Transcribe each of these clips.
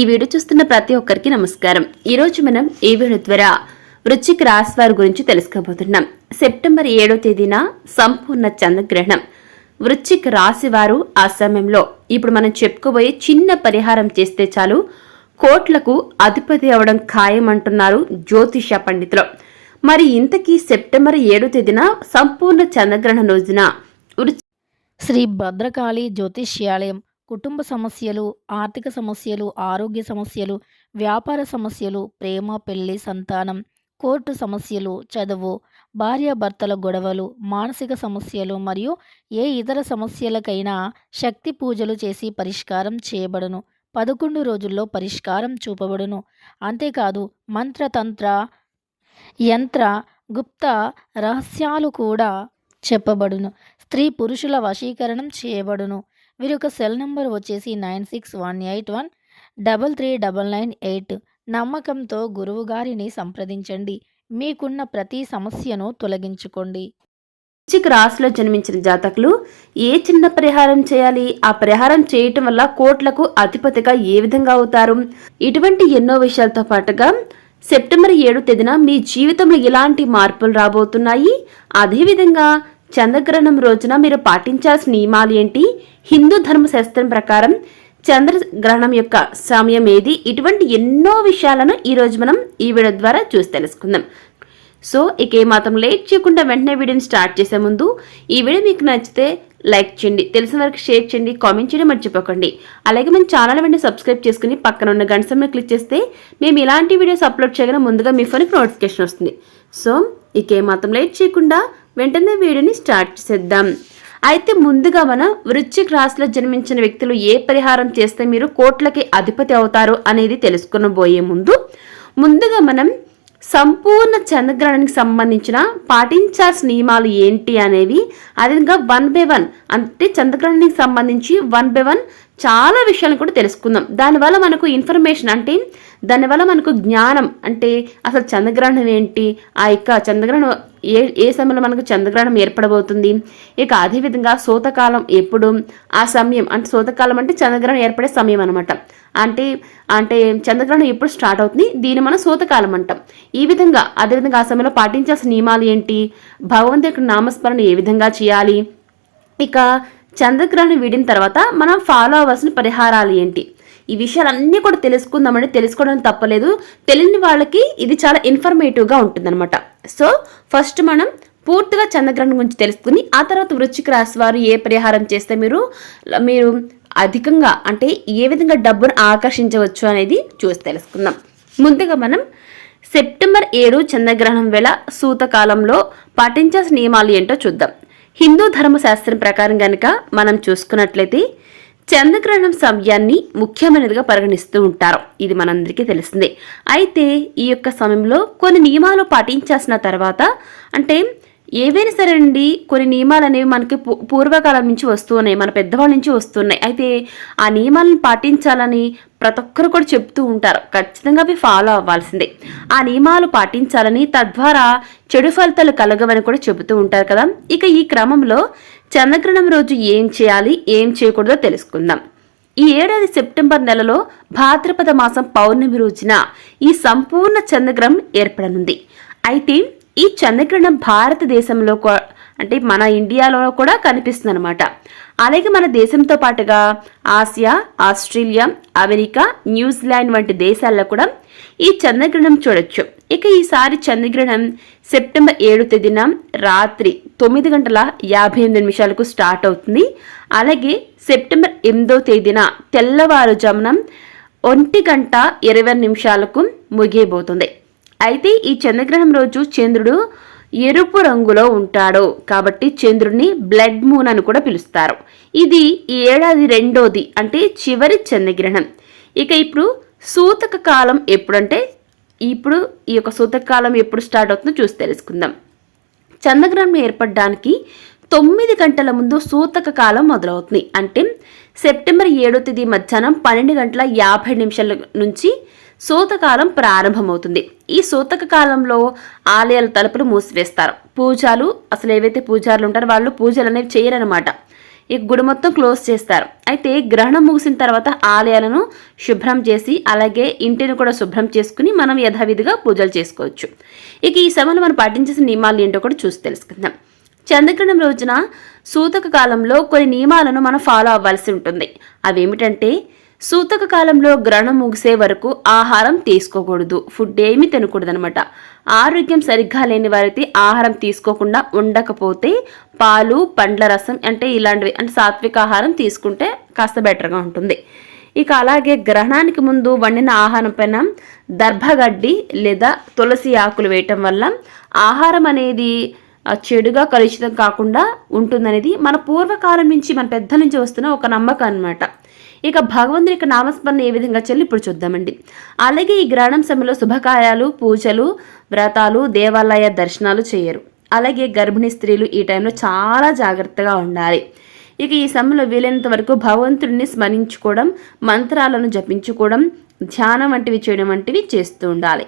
ఈ వీడియో చూస్తున్న ప్రతి ఒక్కరికి నమస్కారం. ఈరోజు మనం ఈ వీడియో ద్వారా వృశ్చిక రాశి వారి గురించి తెలుసుకోబోతున్నాం. సెప్టెంబర్ ఏడో తేదీన సంపూర్ణ చంద్రగ్రహణం. వృశ్చిక రాశి వారు ఆ సమయంలో ఇప్పుడు మనం చెప్పుకోబోయే చిన్న పరిహారం చేస్తే చాలు కోట్లకు అధిపతి అవడం ఖాయమంటున్నారు జ్యోతిష పండితులు. మరి ఇంతకీ సెప్టెంబర్ ఏడో తేదీన సంపూర్ణ చంద్రగ్రహణం రోజున శ్రీ భద్రకాళి జ్యోతిష్యాలయం కుటుంబ సమస్యలు ఆర్థిక సమస్యలు ఆరోగ్య సమస్యలు వ్యాపార సమస్యలు ప్రేమ పెళ్ళి సంతానం కోర్టు సమస్యలు చదువు భార్యాభర్తల గొడవలు మానసిక సమస్యలు మరియు ఏ ఇతర సమస్యలకైనా శక్తి పూజలు చేసి పరిష్కారం చేయబడును. పదకొండు రోజుల్లో పరిష్కారం చూపబడును. అంతేకాదు మంత్రతంత్ర యంత్ర గుప్త రహస్యాలు కూడా చెప్పబడును. స్త్రీ పురుషుల వశీకరణం చేయబడును. వీరి యొక్క సెల్ నెంబర్ వచ్చేసి nine six one eight one double three double nine eight. నమ్మకంతో గురువు గారిని సంప్రదించండి. మీకున్న ప్రతి సమస్యను తొలగించుకోండి. వృశ్చిక రాశిలో జన్మించిన జాతకులు ఏ చిన్న పరిహారం చేయాలి? ఆ పరిహారం చేయటం వల్ల కోట్లకు అధిపతిగా ఏ విధంగా అవుతారు? ఇటువంటి ఎన్నో విషయాలతో పాటుగా సెప్టెంబర్ ఏడు తేదీన మీ జీవితంలో ఎలాంటి మార్పులు రాబోతున్నాయి? అదేవిధంగా చంద్రగ్రహణం రోజున మీరు పాటించాల్సిన నియమాలు ఏంటి? హిందూ ధర్మశాస్త్రం ప్రకారం చంద్రగ్రహణం యొక్క సమయం ఏది? ఇటువంటి ఎన్నో విషయాలను ఈరోజు మనం ఈ వీడియో ద్వారా చూసి తెలుసుకుందాం. సో ఇక ఏమాత్రం లేట్ చేయకుండా వెంటనే వీడియోని స్టార్ట్ చేసే ముందు ఈ వీడియో మీకు నచ్చితే లైక్ చేయండి తెలిసిన వరకు షేర్ చేయండి కామెంట్ చేయడం మర్చిపోకండి. అలాగే మన ఛానల్ వెంటనే సబ్స్క్రైబ్ చేసుకుని పక్కన ఉన్న గంట సమయం క్లిక్ చేస్తే మేము ఇలాంటి వీడియోస్ అప్లోడ్ చేయగానే ముందుగా మీ ఫోన్కి నోటిఫికేషన్ వస్తుంది. సో ఇక ఏమాత్రం లేట్ చేయకుండా వెంటనే వీడియోని స్టార్ట్ చేద్దాం అయితే ముందుగా మనం వృశ్చిక రాశిలో జన్మించిన వ్యక్తులు ఏ పరిహారం చేస్తే మీరు కోట్లకి అధిపతి అవుతారు అనేది తెలుసుకునబోయే ముందు ముందుగా మనం సంపూర్ణ చంద్రగ్రహణానికి సంబంధించిన పాటించాల్సిన నియమాలు ఏంటి అనేవి అదేవిధంగా వన్ బై వన్ అంటే చంద్రగ్రహణానికి సంబంధించి వన్ బై వన్ చాలా విషయాలను కూడా తెలుసుకుందాం. దానివల్ల మనకు ఇన్ఫర్మేషన్ అంటే దానివల్ల మనకు జ్ఞానం అంటే అసలు చంద్రగ్రహణం ఏంటి? ఆ యొక్క చంద్రగ్రహణం ఏ ఏ సమయంలో మనకు చంద్రగ్రహణం ఏర్పడబోతుంది? ఇక అదేవిధంగా సూతకాలం ఎప్పుడు? ఆ సమయం అంటే సూతకాలం అంటే చంద్రగ్రహణం ఏర్పడే సమయం అనమాట అంటే అంటే చంద్రగ్రహణం ఎప్పుడు స్టార్ట్ అవుతుంది? దీన్ని మనం సూతకాలం అంటాం. ఈ విధంగా అదేవిధంగా ఆ సమయంలో పాటించాల్సిన నియమాలు ఏంటి? భగవంతు యొక్క నామస్మరణ ఏ విధంగా చేయాలి? ఇక చంద్రగ్రహణం వీడిన తర్వాత మనం ఫాలో అవ్వాల్సిన పరిహారాలు ఏంటి? ఈ విషయాలన్నీ కూడా తెలుసుకుందామని తెలుసుకోవడం తప్పలేదు. తెలియని వాళ్ళకి ఇది చాలా ఇన్ఫర్మేటివ్గా ఉంటుందన్నమాట. సో ఫస్ట్ మనం పూర్తిగా చంద్రగ్రహణం గురించి తెలుసుకుని ఆ తర్వాత వృశ్చిక రాశి వారు ఏ పరిహారం చేస్తే మీరు మీరు అధికంగా అంటే ఏ విధంగా డబ్బును ఆకర్షించవచ్చు అనేది చూసి తెలుసుకుందాం. ముందుగా మనం సెప్టెంబర్ ఏడు చంద్రగ్రహణం వేళ సూతకాలంలో పాటించాల్సిన నియమాలు ఏంటో చూద్దాం. హిందూ ధర్మశాస్త్రం ప్రకారం గనక మనం చూసుకున్నట్లయితే చంద్రగ్రహణం సమయాన్ని ముఖ్యమైనదిగా పరిగణిస్తూ ఉంటారు. ఇది మనందరికీ తెలిసిందే అయితే ఈ యొక్క సమయంలో కొన్ని నియమాలు పాటించాల్సిన తర్వాత అంటే ఏవైనా సరే అండి కొన్ని నియమాలు అనేవి మనకి పూ- పూర్వకాలం నుంచి వస్తున్నాయి మన పెద్దవాళ్ళ నుంచి వస్తున్నాయి అయితే ఆ నియమాలను పాటించాలని ప్రతి ఒక్కరు కూడా చెప్తూ ఉంటారు. ఖచ్చితంగా అవి ఫాలో అవ్వాల్సిందే. ఆ నియమాలు పాటించాలని తద్వారా చెడు ఫలితాలు కలగవని కూడా చెబుతూ ఉంటారు కదా. ఇక ఈ క్రమంలో చంద్రగ్రహణం రోజు ఏం చేయాలి ఏం చేయకూడదో తెలుసుకుందాం. ఈ ఏడాది సెప్టెంబర్ నెలలో భాద్రపద మాసం పౌర్ణమి రోజున ఈ సంపూర్ణ చంద్రగ్రహణం ఏర్పడనుంది. అయితే ఈ చంద్రగ్రహణం భారతదేశంలో అంటే మన ఇండియాలో కూడా కనిపిస్తుంది అనమాట అలాగే మన దేశంతో పాటుగా ఆసియా ఆస్ట్రేలియా అమెరికా న్యూజిలాండ్ వంటి దేశాల్లో కూడా ఈ చంద్రగ్రహణం చూడొచ్చు. ఇక ఈసారి చంద్రగ్రహణం సెప్టెంబర్ ఏడు తేదీన రాత్రి తొమ్మిది గంటల యాభై ఎనిమిది నిమిషాలకు స్టార్ట్ అవుతుంది. అలాగే సెప్టెంబర్ ఎనిమిదో తేదీన తెల్లవారుజామున ఒంటి గంట ఇరవై నిమిషాలకు ముగియబోతుంది. అయితే ఈ చంద్రగ్రహం రోజు చంద్రుడు ఎరుపు రంగులో ఉంటాడు. కాబట్టి చంద్రుడిని బ్లడ్ మూన్ అని కూడా పిలుస్తారు. ఇది ఈ ఏడాది రెండోది అంటే చివరి చంద్రగ్రహణం. ఇక ఇప్పుడు సూతక కాలం ఎప్పుడంటే ఇప్పుడు ఈ యొక్క సూతక కాలం ఎప్పుడు స్టార్ట్ అవుతుందో చూసి తెలుసుకుందాం. చంద్రగ్రహణం ఏర్పడడానికి తొమ్మిది గంటల ముందు సూతక కాలం మొదలవుతుంది. అంటే సెప్టెంబర్ ఏడో తేదీ మధ్యాహ్నం పన్నెండు గంటల యాభై నిమిషాల నుంచి సూతకాలం ప్రారంభమవుతుంది. ఈ సూతక కాలంలో ఆలయాల తలుపులు మూసివేస్తారు. పూజలు అసలు ఏవైతే పూజారులు ఉంటారో వాళ్ళు పూజలు అనేవి చేయరనమాట ఈ గుడి మొత్తం క్లోజ్ చేస్తారు. అయితే గ్రహణం ముగిసిన తర్వాత ఆలయాలను శుభ్రం చేసి అలాగే ఇంటిని కూడా శుభ్రం చేసుకుని మనం యథావిధిగా పూజలు చేసుకోవచ్చు. ఇక ఈ సమయంలో మనం పాటించేసిన నియమాలు ఏంటో కూడా చూసి తెలుసుకుందాం. చంద్రగ్రహణం రోజున సూతక కాలంలో కొన్ని నియమాలను మనం ఫాలో అవ్వాల్సి ఉంటుంది. అవేమిటంటే సూతక కాలంలో గ్రహణం ముగిసే వరకు ఆహారం తీసుకోకూడదు. ఫుడ్ ఏమీ తినకూడదనమాట ఆరోగ్యం సరిగ్గా లేని వారైతే ఆహారం తీసుకోకుండా ఉండకపోతే పాలు పండ్ల రసం అంటే ఇలాంటివి అంటే సాత్విక ఆహారం తీసుకుంటే కాస్త బెటర్గా ఉంటుంది. ఇక అలాగే గ్రహణానికి ముందు వండిన ఆహారం పైన దర్భగడ్డి లేదా తులసి ఆకులు వేయటం వల్ల ఆహారం అనేది చెడుగా కలుషితం కాకుండా ఉంటుందనేది మన పూర్వకాలం నుంచి మన పెద్దల నుంచి వస్తున్న ఒక నమ్మకం అనమాట ఇక భగవంతుని యొక్క నామస్మరణ ఏ విధంగా చెల్లి ఇప్పుడు చూద్దామండి. అలాగే ఈ గ్రహణం సమయంలో శుభకార్యాలు పూజలు వ్రతాలు దేవాలయ దర్శనాలు చేయరు. అలాగే గర్భిణీ స్త్రీలు ఈ టైంలో చాలా జాగ్రత్తగా ఉండాలి. ఇక ఈ సమయంలో వీలైనంత వరకు భగవంతుడిని స్మరించుకోవడం మంత్రాలను జపించుకోవడం ధ్యానం వంటివి చేయడం వంటివి చేస్తూ ఉండాలి.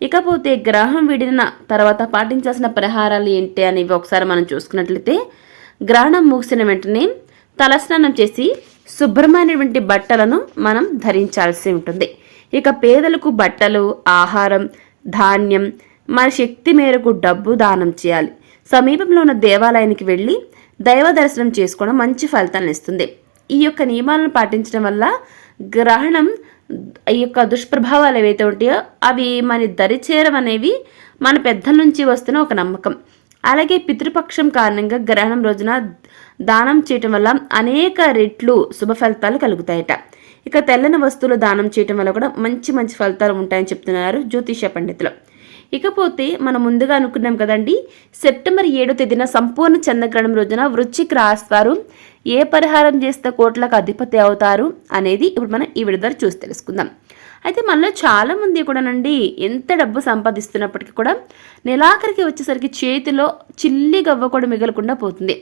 ఇకపోతే గ్రహం విడిన తర్వాత పాటించాల్సిన పరిహారాలు ఏంటి అనేవి ఒకసారి మనం చూసుకున్నట్లయితే గ్రహణం ముగిసిన వెంటనే తలస్నానం చేసి శుభ్రమైనటువంటి బట్టలను మనం ధరించాల్సి ఉంటుంది. ఇక పేదలకు బట్టలు ఆహారం ధాన్యం మన శక్తి మేరకు డబ్బు దానం చేయాలి. సమీపంలో ఉన్న దేవాలయానికి వెళ్ళి దైవ దర్శనం చేసుకోవడం మంచి ఫలితాలను ఇస్తుంది. ఈ యొక్క నియమాలను పాటించడం వల్ల గ్రహణం ఈ యొక్క దుష్ప్రభావాలు ఏవైతే ఉంటాయో అవి మన దరిచేరం అనేవి మన పెద్దల నుంచి వస్తున్న ఒక నమ్మకం. అలాగే పితృపక్షం కారణంగా గ్రహణం రోజున దానం చేయటం వల్ల అనేక రెట్లు శుభ ఫలితాలు కలుగుతాయట. ఇక తెల్లని వస్తువులు దానం చేయటం వల్ల కూడా మంచి మంచి ఫలితాలు ఉంటాయని చెప్తున్నారు జ్యోతిష పండితులు. ఇకపోతే మనం ముందుగా అనుకున్నాం కదండి సెప్టెంబర్ ఏడో తేదీన సంపూర్ణ చంద్రగ్రహణం రోజున వృచ్చిక రాస్తారు ఏ పరిహారం చేస్తే కోట్లకు అధిపతి అవుతారు అనేది ఇప్పుడు మనం ఈ విడుదల చూసి తెలుసుకుందాం. అయితే మనలో చాలామంది కూడానండి ఎంత డబ్బు సంపాదిస్తున్నప్పటికీ కూడా నెలాఖరికి వచ్చేసరికి చేతిలో చిల్లి గవ్వ కూడా మిగలకుండా పోతుంది.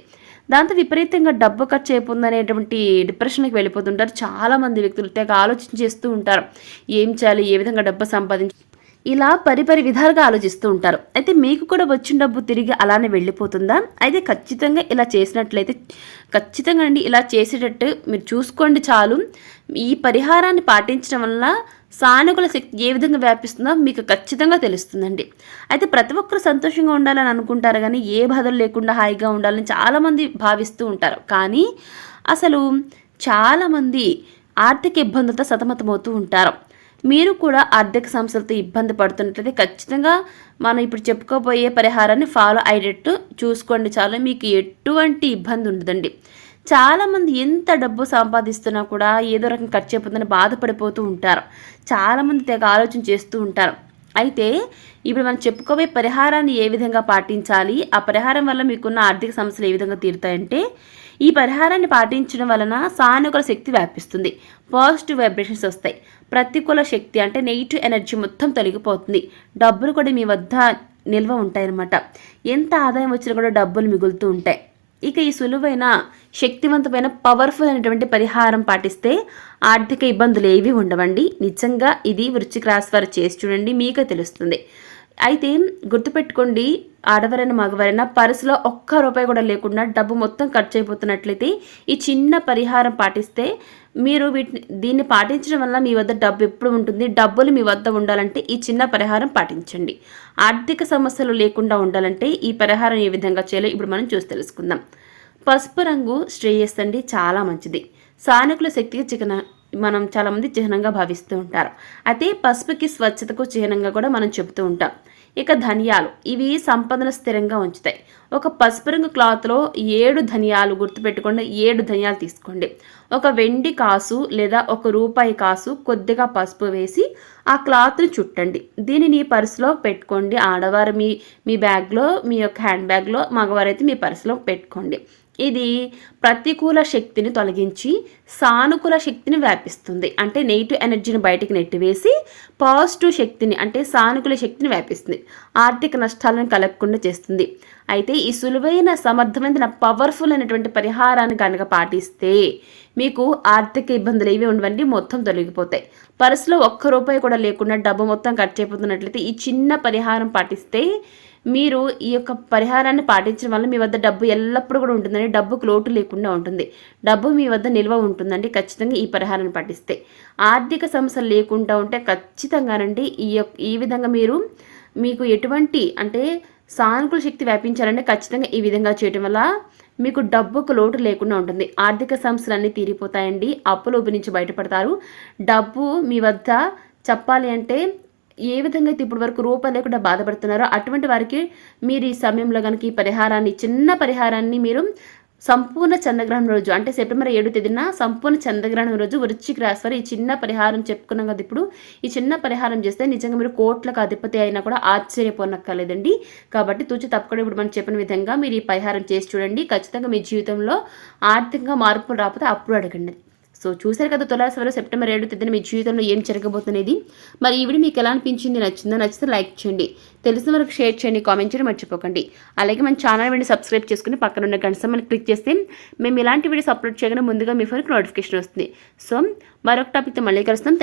దాంతో విపరీతంగా డబ్బు ఖర్చు అయిపోతుందనేటువంటి డిప్రెషన్కి వెళ్ళిపోతుంటారు చాలామంది వ్యక్తులు. తెగ ఆలోచన చేస్తూ ఉంటారు. ఏం చేయాలి? ఏ విధంగా డబ్బు సంపాదించి? ఇలా పరిపరి విధాలుగా ఆలోచిస్తూ ఉంటారు. అయితే మీకు కూడా వచ్చిన డబ్బు తిరిగి అలానే వెళ్ళిపోతుందా? అయితే ఖచ్చితంగా ఇలా చేసినట్లయితే ఖచ్చితంగా అండి ఇలా చేసేటట్టు మీరు చూసుకోండి చాలు. ఈ పరిహారాన్ని పాటించడం వల్ల సానుకూల శక్తి ఏ విధంగా వ్యాపిస్తుందో మీకు ఖచ్చితంగా తెలుస్తుందండి. అయితే ప్రతి ఒక్కరు సంతోషంగా ఉండాలని అనుకుంటారు కానీ ఏ బాధలు లేకుండా హాయిగా ఉండాలని చాలామంది భావిస్తూ ఉంటారు. కానీ అసలు చాలామంది ఆర్థిక ఇబ్బందులతో సతమతమవుతూ ఉంటారు. మీరు కూడా ఆర్థిక సమస్యలతో ఇబ్బంది పడుతున్నట్లయితే ఖచ్చితంగా మనం ఇప్పుడు చెప్పుకోబోయే పరిహారాన్ని ఫాలో అయ్యేటట్టు చూసుకోండి చాలు. మీకు ఎటువంటి ఇబ్బంది ఉండదండి. చాలామంది ఎంత డబ్బు సంపాదిస్తున్నా కూడా ఏదో రకం ఖర్చు అయిపోతుందని బాధపడిపోతూ ఉంటారు. చాలామంది తెగ ఆలోచన చేస్తూ ఉంటారు. అయితే ఇప్పుడు మనం చెప్పుకోబోయే పరిహారాన్ని ఏ విధంగా పాటించాలి? ఆ పరిహారం వల్ల మీకున్న ఆర్థిక సమస్యలు ఏ విధంగా తీరుతాయంటే ఈ పరిహారాన్ని పాటించడం వలన సానుకూల శక్తి వ్యాపిస్తుంది. పాజిటివ్ వైబ్రేషన్స్ వస్తాయి. ప్రతికూల శక్తి అంటే నెగిటివ్ ఎనర్జీ మొత్తం తొలగిపోతుంది. డబ్బులు కూడా మీ వద్ద నిల్వ ఉంటాయన్నమాట. ఎంత ఆదాయం వచ్చినా కూడా డబ్బులు మిగులుతూ ఉంటాయి. ఇక ఈ సులువైన శక్తివంతమైన పవర్ఫుల్ అయినటువంటి పరిహారం పాటిస్తే ఆర్థిక ఇబ్బందులు ఏవి ఉండవండి. నిజంగా ఇది వృశ్చిక రాశి వారు చేసి చూడండి మీకే తెలుస్తుంది. అయితే గుర్తుపెట్టుకోండి ఆడవారైనా మగవారైనా పర్సులో ఒక్క రూపాయి కూడా లేకుండా డబ్బు మొత్తం ఖర్చు అయిపోతున్నట్లయితే ఈ చిన్న పరిహారం పాటిస్తే మీరు వీటిని దీన్ని పాటించడం వల్ల మీ వద్ద డబ్బు ఎప్పుడు ఉంటుంది డబ్బులు మీ వద్ద ఉండాలంటే ఈ చిన్న పరిహారం పాటించండి. ఆర్థిక సమస్యలు లేకుండా ఉండాలంటే ఈ పరిహారం ఏ విధంగా చేయాలో ఇప్పుడు మనం చూసి తెలుసుకుందాం. పసుపు రంగు శ్రేయస్ అండి చాలా మంచిది. సానుకూల శక్తికి చికన మనం చాలామంది చిహ్నంగా భావిస్తూ ఉంటారు. అయితే పసుపుకి స్వచ్ఛతకు చిహ్నంగా కూడా మనం చెబుతూ ఉంటాం. ఇక ధనియాలు ఇవి సంపదను స్థిరంగా ఉంచుతాయి. ఒక పసుపు రంగు క్లాత్లో ఏడు ధనియాలు గుర్తుపెట్టుకోండి. ఏడు ధనియాలు తీసుకోండి. ఒక వెండి కాసు లేదా ఒక రూపాయి కాసు కొద్దిగా పసుపు వేసి ఆ క్లాత్ని చుట్టండి. దీనిని పర్సులో పెట్టుకోండి. ఆడవారు మీ మీ బ్యాగ్లో మీ యొక్క హ్యాండ్ బ్యాగ్లో మగవారైతే మీ పర్సులో పెట్టుకోండి. ఇది ప్రతికూల శక్తిని తొలగించి సానుకూల శక్తిని వ్యాపిస్తుంది. అంటే నెగిటివ్ ఎనర్జీని బయటికి నెట్టివేసి పాజిటివ్ శక్తిని అంటే సానుకూల శక్తిని వ్యాపిస్తుంది. ఆర్థిక నష్టాలను కలగకుండా చేస్తుంది. అయితే ఈ సులువైన సమర్థమైన పవర్ఫుల్ అయినటువంటి పరిహారాన్ని కనుక పాటిస్తే మీకు ఆర్థిక ఇబ్బందులు ఏవి ఉండవండి మొత్తం తొలగిపోతాయి. పర్సులో ఒక్క రూపాయి కూడా లేకుండా డబ్బు మొత్తం ఖర్చు అయిపోతున్నట్లయితే ఈ చిన్న పరిహారం పాటిస్తే మీరు ఈ యొక్క పరిహారాన్ని పాటించడం వల్ల మీ వద్ద డబ్బు ఎల్లప్పుడూ కూడా ఉంటుందండి. డబ్బుకు లోటు లేకుండా ఉంటుంది. డబ్బు మీ వద్ద నిల్వ ఉంటుందండి. ఖచ్చితంగా ఈ పరిహారాన్ని పాటిస్తే. ఆర్థిక సమస్యలు లేకుండా ఉంటే ఖచ్చితంగానండి ఈ యొక్క ఈ విధంగా మీరు మీకు ఎటువంటి అంటే సానుకూల శక్తి వ్యాపించాలంటే ఖచ్చితంగా ఈ విధంగా చేయటం వల్ల మీకు డబ్బుకు లోటు లేకుండా ఉంటుంది. ఆర్థిక సమస్యలు అన్నీ తీరిపోతాయండి అప్పులోపు నుంచి బయటపడతారు. డబ్బు మీ వద్ద చెప్పాలి అంటే ఏ విధంగా అయితే ఇప్పటి వరకు రూపాయి లేకుండా బాధపడుతున్నారో అటువంటి వారికి మీరు ఈ సమయంలో కనుక ఈ పరిహారాన్ని చిన్న పరిహారాన్ని మీరు సంపూర్ణ చంద్రగ్రహణం రోజు అంటే సెప్టెంబర్ ఏడు తేదీన సంపూర్ణ చంద్రగ్రహణం రోజు వృశ్చిక రాశి వారు ఈ చిన్న పరిహారం చెప్పుకున్నాం కదా ఇప్పుడు ఈ చిన్న పరిహారం చేస్తే నిజంగా మీరు కోట్లకు అధిపతి అయినా కూడా ఆశ్చర్యపోనక్కర్లేదండి. కాబట్టి తూచి తప్పకుండా ఇప్పుడు మనం చెప్పిన విధంగా మీరు ఈ పరిహారం చేసి చూడండి. ఖచ్చితంగా మీ జీవితంలో ఆర్థికంగా మార్పులు రాకపోతే అప్పుడు అడగండి. సో చూశారు కదా తులాసి సెప్టెంబర్ ఏడు తేదీన మీ జీవితంలో ఏం జరగబోతున్నది. మరి ఈ వీడియో మీకు ఎలా అనిపించింది నచ్చిందో? నచ్చితే లైక్ చేయండి. తెలిసిన వరకు షేర్ చేయండి కామెంట్ చేయడం మర్చిపోకండి. అలాగే మన ఛానల్ వెండి సబ్స్క్రైబ్ చేసుకుని పక్కన ఉన్న గంట క్లిక్ చేస్తే మేము ఇలాంటి వీడియోస్ అప్లోడ్ చేయగానే ముందుగా మీ ఫోన్కి నోటిఫికేషన్ వస్తుంది. సో మరొక టాపిక్తో మళ్ళీ కలుస్తాం.